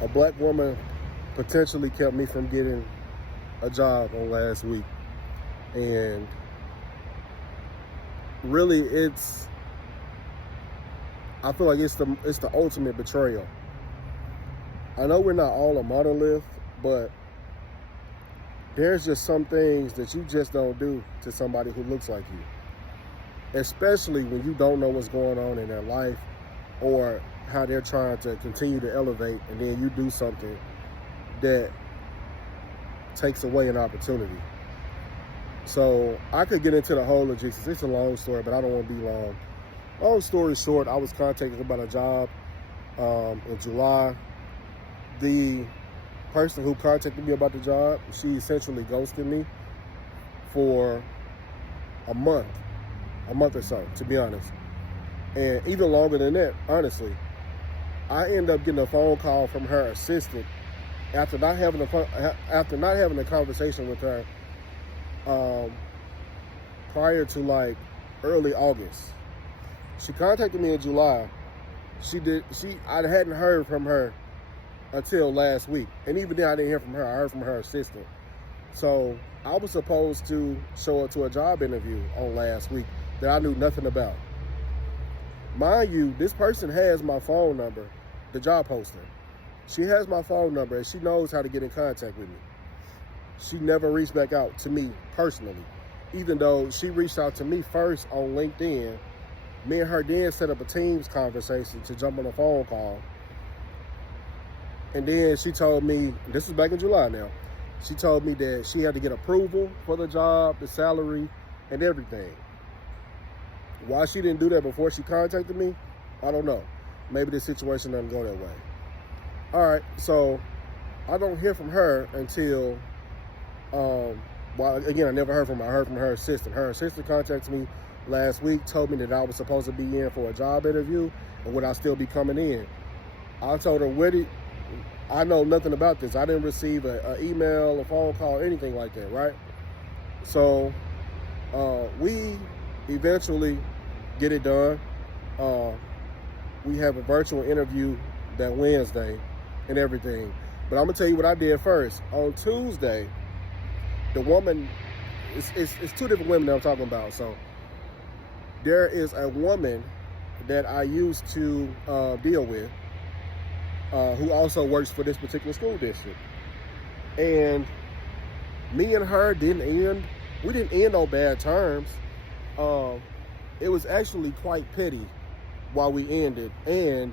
A black woman potentially kept me from getting a job on last week. And really I feel like it's the ultimate betrayal. I know we're not all a monolith, but there's just some things that you just don't do to somebody who looks like you. Especially when you don't know what's going on in their life or how they're trying to continue to elevate, and then you do something that takes away an opportunity. So I could get into the whole logistics. It's a long story, but I don't want to be long. Long story short, I was contacted about a job in July. The person who contacted me about the job, she essentially ghosted me for a month or so, to be honest. And even longer than that, honestly. I ended up getting a phone call from her assistant after not having a conversation with her prior to like early August. She contacted me in July. I hadn't heard from her until last week. And even then I didn't hear from her. I heard from her assistant. So I was supposed to show up to a job interview on last week that I knew nothing about. Mind you, this person has my phone number, the job poster. She has my phone number and she knows how to get in contact with me. She never reached back out to me personally, even though she reached out to me first on LinkedIn. Me and her then set up a Teams conversation to jump on a phone call. And then she told me, this was back in July now, she told me that she had to get approval for the job, the salary, and everything. Why she didn't do that before she contacted me, I don't know. Maybe the situation doesn't go that way. All right, so I don't hear from her until, again, I never heard from her. I heard from her assistant. Her assistant contacted me last week, told me that I was supposed to be in for a job interview and would I still be coming in. I told her, I know nothing about this. I didn't receive an email, a phone call, anything like that, right? So we eventually get it done. We have a virtual interview that Wednesday and everything. But I'm going to tell you what I did first. On Tuesday, the woman, it's two different women that I'm talking about. So there is a woman that I used to deal with who also works for this particular school district. And me and her didn't end on bad terms. It was actually quite petty why we ended and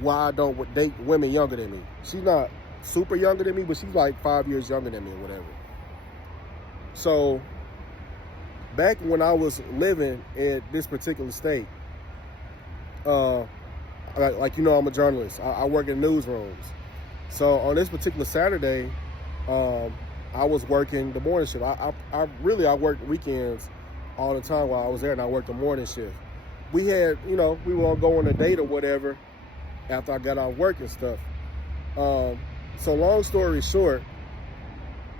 why I don't date women younger than me. She's not super younger than me, but she's like 5 years younger than me or whatever. So back when I was living in this particular state, like you know, I'm a journalist. I work in newsrooms. So on this particular Saturday, I was working the morning shift. I worked weekends all the time while I was there, and I worked the morning shift. We had, we were all going on a date or whatever after I got off work and stuff. So long story short,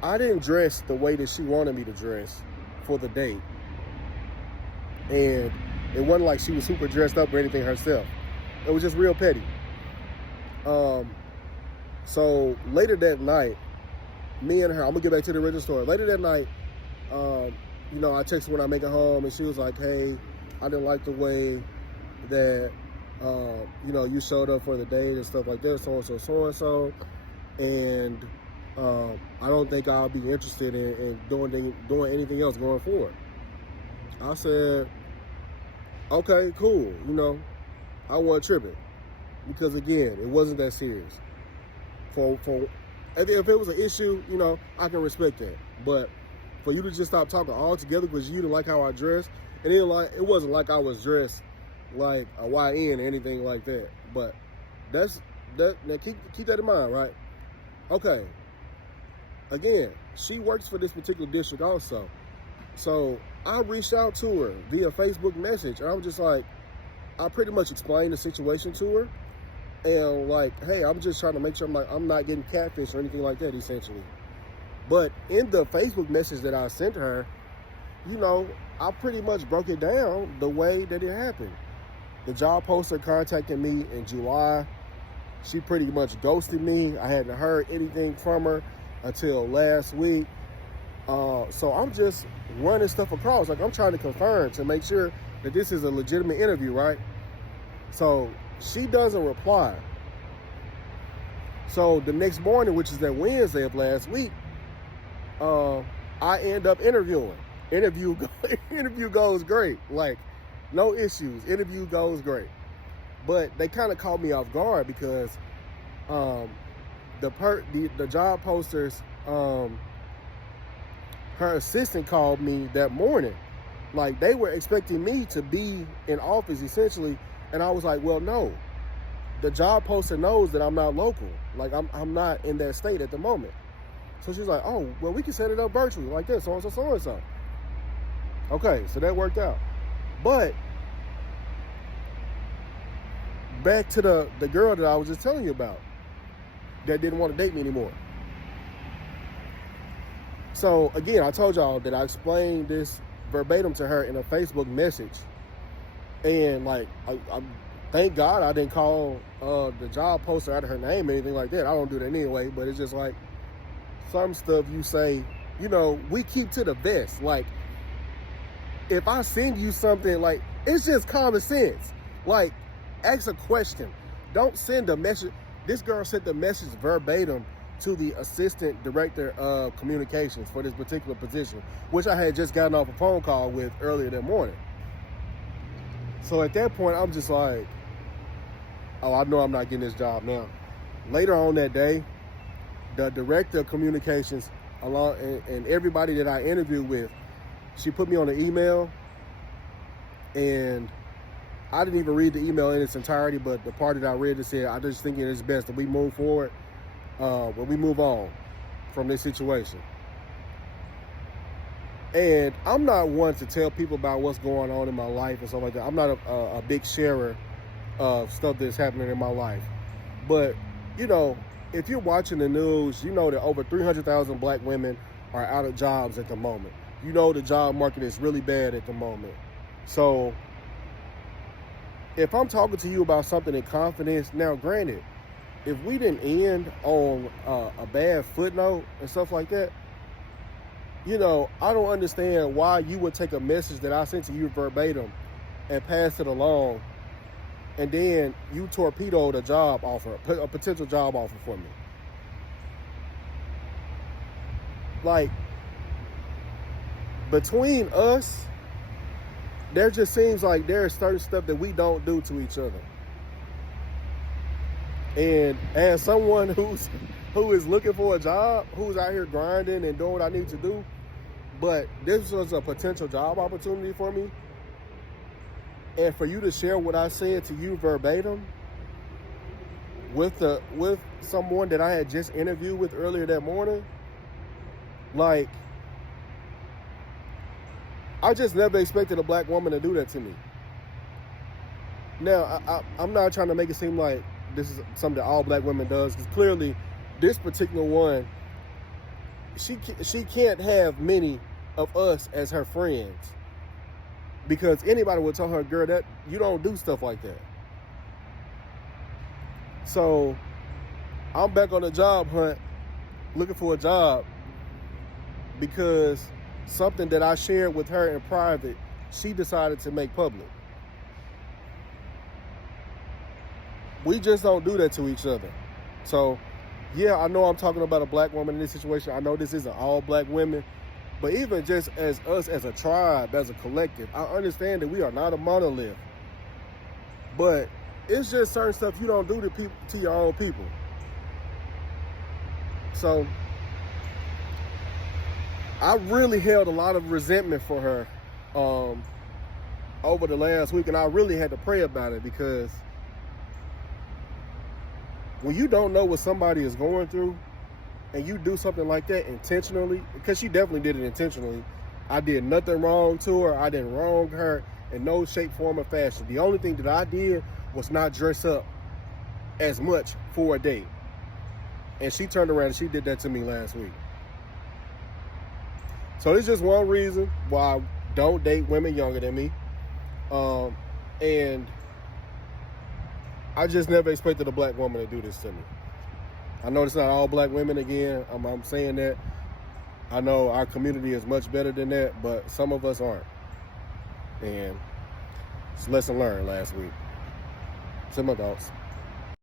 I didn't dress the way that she wanted me to dress for the date. And it wasn't like she was super dressed up or anything herself. It was just real petty. So later that night, me and her, I'm gonna get back to the original story. Later that night, I texted when I make it home, and she was like, "Hey, I didn't like the way that you showed up for the date and stuff like that, so and so, and I don't think I'll be interested in doing anything else going forward." I said, "Okay, cool. I wasn't tripping because again, it wasn't that serious. If it was an issue, I can respect that. But for you to just stop talking altogether because you didn't like how I dressed, and it wasn't like I was dressed like a YN or anything like that. But now keep that in mind, right? Okay. Again, she works for this particular district also. So I reached out to her via Facebook message, and I'm just like, I pretty much explained the situation to her. And like, hey, I'm just trying to make sure I'm not getting catfish or anything like that, essentially. But in the Facebook message that I sent her, I pretty much broke it down the way that it happened. The job poster contacted me in July. She pretty much ghosted me. I hadn't heard anything from her until last week. So I'm just running stuff across. Like, I'm trying to confirm to make sure that this is a legitimate interview, right? So she doesn't reply. So the next morning, which is that Wednesday of last week, I end up interviewing. Interview goes great. Like, no issues. Interview goes great. But they kind of caught me off guard because the job posters, her assistant called me that morning. Like, they were expecting me to be in office essentially, and I was like, well, no. The job poster knows that I'm not local. Like, I'm not in that state at the moment. So she's like, oh, well, we can set it up virtually like this, so-and-so, so-and-so. Okay, so that worked out. But back to the girl that I was just telling you about that didn't want to date me anymore. So again, I told y'all that I explained this verbatim to her in a Facebook message. And like, I thank God I didn't call the job poster out of her name or anything like that. I don't do that anyway, but it's just like some stuff you say, you know, we keep to the vest. Like, if I send you something, like, it's just common sense. Like, ask a question. Don't send a message. This girl sent the message verbatim to the assistant director of communications for this particular position, which I had just gotten off a phone call with earlier that morning. So at that point, I'm just like, oh, I know I'm not getting this job now. Later on that day, the director of communications along and everybody that I interviewed with, she put me on an email, and I didn't even read the email in its entirety, but the part that I read, it said, I just think it is best that we move forward, when we move on from this situation. And I'm not one to tell people about what's going on in my life and stuff like that. I'm not a big sharer of stuff that's happening in my life. But, you know, if you're watching the news, you know that over 300,000 black women are out of jobs at the moment. You know the job market is really bad at the moment. So if I'm talking to you about something in confidence, now granted, if we didn't end on a bad footnote and stuff like that, you know, I don't understand why you would take a message that I sent to you verbatim and pass it along, and then you torpedoed a job offer, a potential job offer for me. Like, between us, there just seems like there's certain stuff that we don't do to each other. And as someone who is looking for a job, who's out here grinding and doing what I need to do, but this was a potential job opportunity for me, and for you to share what I said to you verbatim with someone that I had just interviewed with earlier that morning, like, I just never expected a black woman to do that to me. Now, I'm not trying to make it seem like this is something that all black women does, because clearly this particular one, she can't have many of us as her friends, because anybody would tell her, girl, that you don't do stuff like that. So I'm back on the job hunt looking for a job because something that I shared with her in private, she decided to make public. We just don't do that to each other. So yeah, I know I'm talking about a black woman in this situation. I know this isn't all black women, but even just as us as a tribe, as a collective, I understand that we are not a monolith. But it's just certain stuff you don't do to people, to your own people. So I really held a lot of resentment for her over the last week, and I really had to pray about it, because when you don't know what somebody is going through and you do something like that intentionally, because she definitely did it intentionally. I did nothing wrong to her. I didn't wrong her in no shape, form, or fashion. The only thing that I did was not dress up as much for a date. And she turned around and she did that to me last week. So it's just one reason why I don't date women younger than me. And I just never expected a black woman to do this to me. I know it's not all black women again. I'm saying that. I know our community is much better than that, but some of us aren't. And it's a lesson learned last week. Some adults.